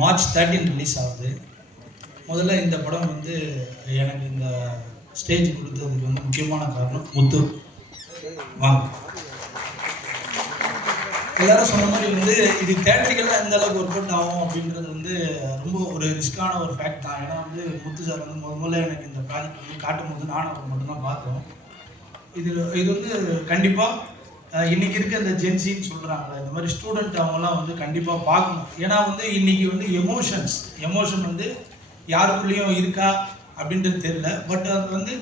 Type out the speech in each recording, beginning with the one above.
March 13 release ஆகுது. முதல்ல இந்த படம் வந்து எனக்கு இந்த ஸ்டேஜ் கொடுத்ததுக்கு வந்து முக்கியமான காரணம் முத்து. வாங்க. எல்லாரும் சொன்ன மாதிரி வந்து இது தேட்டரிக்கெல்லாம் எந்த அளவுக்கு ஒர்க் அவுட் ஆகும் அப்படின்றது வந்து ரொம்ப ஒரு ரிஸ்கான ஒரு ஃபேக்ட் தான். ஏன்னா வந்து முத்து சார் வந்து முதல்ல எனக்கு இந்த ப்ராஜெக்ட் வந்து காட்டும் போது நானும் அவர் மட்டும்தான் பார்த்தோம். இது வந்து கண்டிப்பாக இன்றைக்கி இருக்க இந்த ஜென்சின்னு சொல்கிறாங்க, இந்த மாதிரி ஸ்டூடெண்ட் அவங்களாம் வந்து கண்டிப்பாக பார்க்கணும். ஏன்னா வந்து இன்றைக்கி வந்து எமோஷன் வந்து யாருக்குள்ளேயும் இருக்கா அப்படின்றது தெரியல. பட் அது வந்து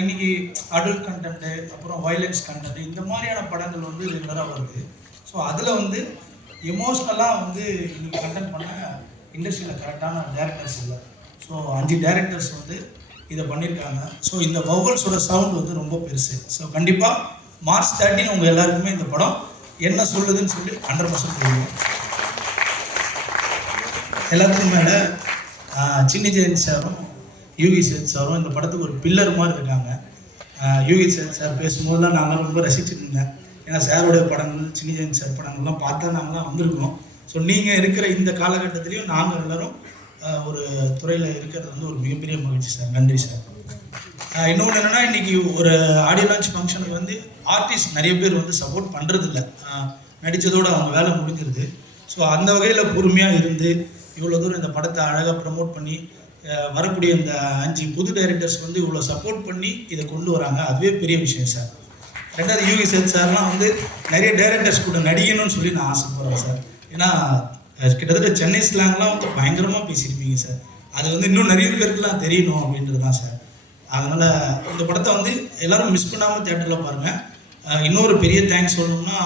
இன்றைக்கி அடல்ட் கண்டென்ட்டு, அப்புறம் வயலன்ஸ் கண்டென்ட், இந்த மாதிரியான படங்கள் வந்து ரெகுலராக வருது. ஸோ அதில் வந்து எமோஷ்னலாக வந்து இன்றைக்கி கண்டென்ட் பண்ண இண்டஸ்ட்ரியில் கரெக்டான டேரக்டர்ஸ் இல்லை. ஸோ 5 டேரக்டர்ஸ் வந்து இதை பண்ணியிருக்காங்க. ஸோ இந்த வௌவல்ஸோட சவுண்ட் வந்து ரொம்ப பெருசு. ஸோ கண்டிப்பாக மார்ச் 13 உங்கள் எல்லாருக்குமே இந்த படம் என்ன சொல்லுதுன்னு சொல்லி 100% தெரியும். எல்லாத்துக்கும் மேலே சின்னி ஜெயந்த் சாரும் யூகி சேத் சாரும் இந்த படத்துக்கு ஒரு பில்லர் மாதிரி இருக்காங்க. யூகி சேத் சார் பேசும்போது தான் நாங்கள் ரொம்ப ரசிச்சுட்டு இருந்தேன். ஏன்னா சாரோடைய படங்கள், சின்னி ஜெயந்த் சார் படங்கள்லாம் பார்த்தா நாங்கள்லாம் வந்திருக்கோம். ஸோ நீங்கள் இருக்கிற இந்த காலகட்டத்திலையும் நாங்கள் எல்லோரும் ஒரு துறையில் இருக்கிறது வந்து ஒரு மிகப்பெரிய மகிழ்ச்சி சார். நன்றி சார். இன்னொன்று என்னென்னா, இன்றைக்கி ஒரு ஆடியோ லான்ச் ஃபங்க்ஷனுக்கு வந்து ஆர்டிஸ்ட் நிறைய பேர் வந்து சப்போர்ட் பண்ணுறதில்ல. நடித்ததோடு அவங்க வேலை முடிஞ்சிருது. ஸோ அந்த வகையில் பொறுமையாக இருந்து இவ்வளோ தூரம் இந்த படத்தை அழகாக ப்ரமோட் பண்ணி வரக்கூடிய இந்த 5 புது டைரக்டர்ஸ் வந்து இவ்வளோ சப்போர்ட் பண்ணி இதை கொண்டு வராங்க. அதுவே பெரிய விஷயம் சார். ரெண்டாவது யூகி சேத் சார்லாம் வந்து நிறைய டைரக்டர்ஸ் கூட நடிக்கணும்னு சொல்லி நான் ஆசைப்படுறேன் சார். ஏன்னா கிட்டத்தட்ட சென்னை ஸ்லாங்லாம் வந்து பயங்கரமாக பேசியிருப்பீங்க சார். அது வந்து இன்னும் நிறைய பேருக்குலாம் தெரியணும் அப்படின்றது தான் சார். அதனால் இந்த படத்தை வந்து எல்லோரும் மிஸ் பண்ணாமல் தேட்டரில் பாருங்கள். இன்னொரு பெரிய தேங்க்ஸ் சொல்லணும்னா